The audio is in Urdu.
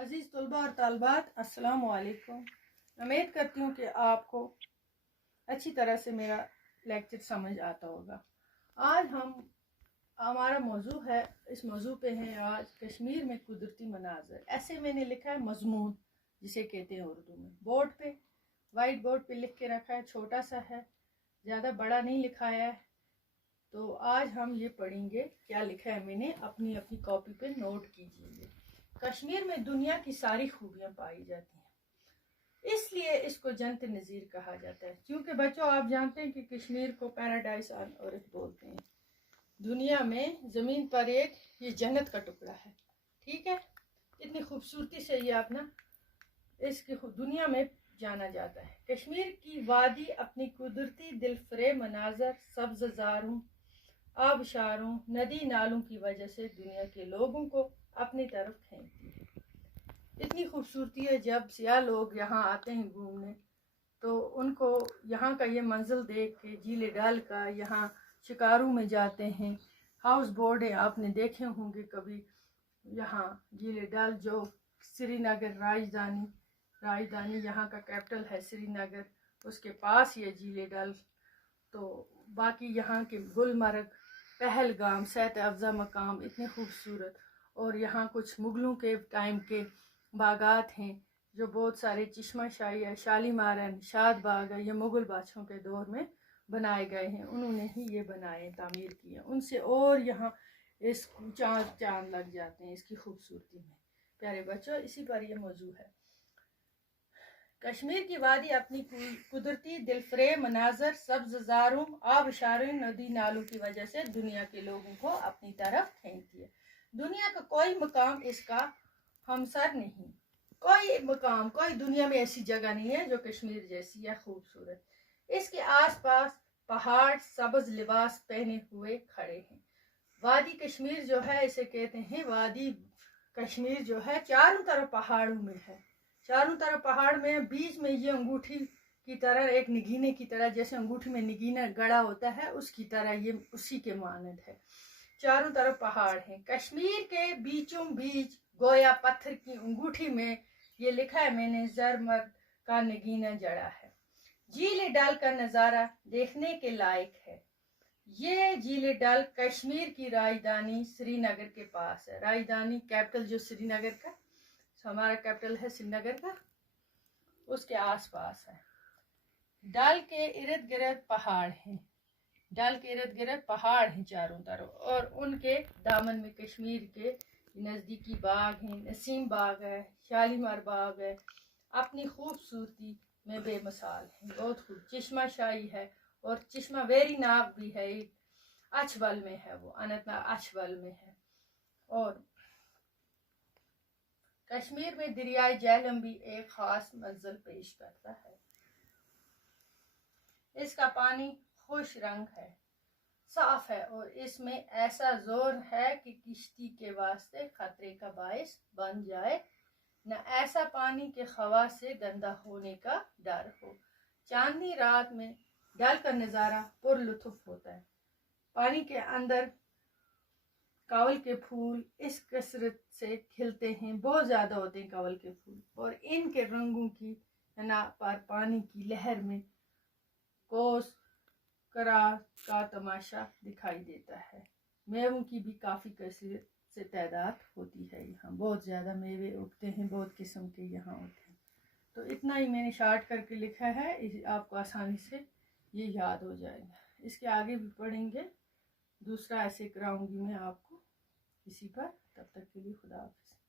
عزیز طلبہ اور طالبات، السلام علیکم۔ امید کرتی ہوں کہ آپ کو اچھی طرح سے میرا لیکچر سمجھ آتا ہوگا۔ آج ہمارا موضوع ہے، اس موضوع پہ ہے آج کشمیر میں قدرتی مناظر۔ ایسے میں نے لکھا ہے مضمون، جسے کہتے ہیں اردو میں، بورڈ پہ، وائٹ بورڈ پہ لکھ کے رکھا ہے، چھوٹا سا ہے، زیادہ بڑا نہیں لکھا ہے۔ تو آج ہم یہ پڑھیں گے کیا لکھا ہے میں نے، اپنی کاپی پہ نوٹ کیجیے۔ کشمیر میں دنیا کی ساری خوبیاں پائی جاتی ہیں، اس لیے اس کو جنت نظیر کہا جاتا ہے۔ کیونکہ بچوں آپ جانتے ہیں کہ کشمیر کو پیراڈائز آن ارتھ بولتے ہیں، دنیا میں زمین پر ایک یہ جنت کا ٹکڑا ہے، ٹھیک ہے۔ اتنی خوبصورتی سے یہ اپنا اس کی دنیا میں جانا جاتا ہے۔ کشمیر کی وادی اپنی قدرتی دلفریب مناظر، سبز زاروں، آبشاروں، ندی نالوں کی وجہ سے دنیا کے لوگوں کو اپنی طرف کھینچتی ہے۔ اتنی خوبصورتی ہے، جب سیاح لوگ یہاں آتے ہیں گھومنے تو ان کو یہاں کا یہ منظر دیکھ کے، جھیل ڈال کا، یہاں شکاروں میں جاتے ہیں، ہاؤس بوٹ ہے، آپ نے دیکھے ہوں گے کبھی، یہاں جھیل ڈال جو سری نگر راجدھانی یہاں کا کیپٹل ہے سری نگر، اس کے پاس یہ جھیل ڈال۔ تو باقی یہاں کے گلمرگ، پہلگام، صحت افزا مقام اتنے خوبصورت، اور یہاں کچھ مغلوں کے ٹائم کے باغات ہیں جو بہت سارے، چشمہ شاہی ہے، شالیمار ہے، نشاد باغ ہے، یہ مغل بادشاہوں کے دور میں بنائے گئے ہیں، انہوں نے ہی یہ بنائے، تعمیر کیے ان سے، اور یہاں اس چاند لگ جاتے ہیں اس کی خوبصورتی میں۔ پیارے بچوں، اسی پر یہ موضوع ہے۔ کشمیر کی وادی اپنی قدرتی دلفریب مناظر، سبز زاروں، آبشاروں، ندی نالوں کی وجہ سے دنیا کے لوگوں کو اپنی طرف کھینچتی ہے۔ دنیا کا کوئی مقام اس کا ہمسر نہیں، کوئی مقام، کوئی دنیا میں ایسی جگہ نہیں ہے جو کشمیر جیسی ہے خوبصورت۔ اس کے آس پاس پہاڑ سبز لباس پہنے ہوئے کھڑے ہیں۔ وادی کشمیر جو ہے، اسے کہتے ہیں وادی کشمیر جو ہے، چاروں طرف پہاڑوں میں ہے، چاروں طرف پہاڑ میں، بیچ میں یہ انگوٹھی کی طرح، ایک نگینے کی طرح، جیسے انگوٹھی میں نگینہ گڑا ہوتا ہے اس کی طرح یہ اسی کے مانند ہے، چاروں طرف پہاڑ ہیں۔ کشمیر کے بیچوں بیچ گویا پتھر کی انگوٹھی میں یہ لکھا ہے میں نے، زرمرد کا نگینہ جڑا ہے۔ جھیل ڈل کا نظارہ دیکھنے کے لائق ہے۔ یہ جھیل ڈل کشمیر کی راجدھانی سری نگر کے پاس ہے، راجدھانی کیپٹل جو سری نگر کا، ہمارا کیپٹل ہے سری نگر کا، اس کے آس پاس ہے۔ ڈل کے ارد گرد پہاڑ ہیں، ڈل کے ارد گرد پہاڑ ہیں چاروں طرف، اور ان کے دامن میں کشمیر کے نزدیکی باغ ہیں، نسیم باغ ہے، شالیمار باغ ہے، اپنی خوبصورتی میں بے مثال ہے، بہت خوب۔ چشمہ شاہی ہے، اور چشمہ ویری ناگ بھی ہے، ایک اچھبل میں ہے، وہ اننت ناگ اچھبل میں ہے۔ اور کشمیر میں دریائے جہلم بھی ایک خاص منظر پیش کرتا ہے۔ اس کا پانی خوش رنگ ہے، صاف ہے، اور اس میں ایسا زور ہے کہ کشتی کے واسطے خطرے کا باعث بن جائے، نہ ایسا پانی کے خواص سے گندا ہونے کا ڈر ہو۔ چاندنی رات میں ڈل کا نظارہ پر لطف ہوتا ہے۔ پانی کے اندر کاول کے پھول اس کثرت سے کھلتے ہیں، بہت زیادہ ہوتے ہیں کاول کے پھول، اور ان کے رنگوں کی حنا پر پانی کی لہر میں کوس کرا کا تماشا دکھائی دیتا ہے۔ میووں کی بھی کافی کثرت سے تعداد ہوتی ہے، یہاں بہت زیادہ میوے اگتے ہیں، بہت قسم کے یہاں ہوتے ہیں۔ تو اتنا ہی میں نے شارٹ کر کے لکھا ہے، آپ کو آسانی سے یہ یاد ہو جائے گا۔ اس کے آگے بھی پڑھیں گے، دوسرا ایسے کراؤں گی میں آپ کو اسی پر۔ تب تک کے لیے خدا حافظ۔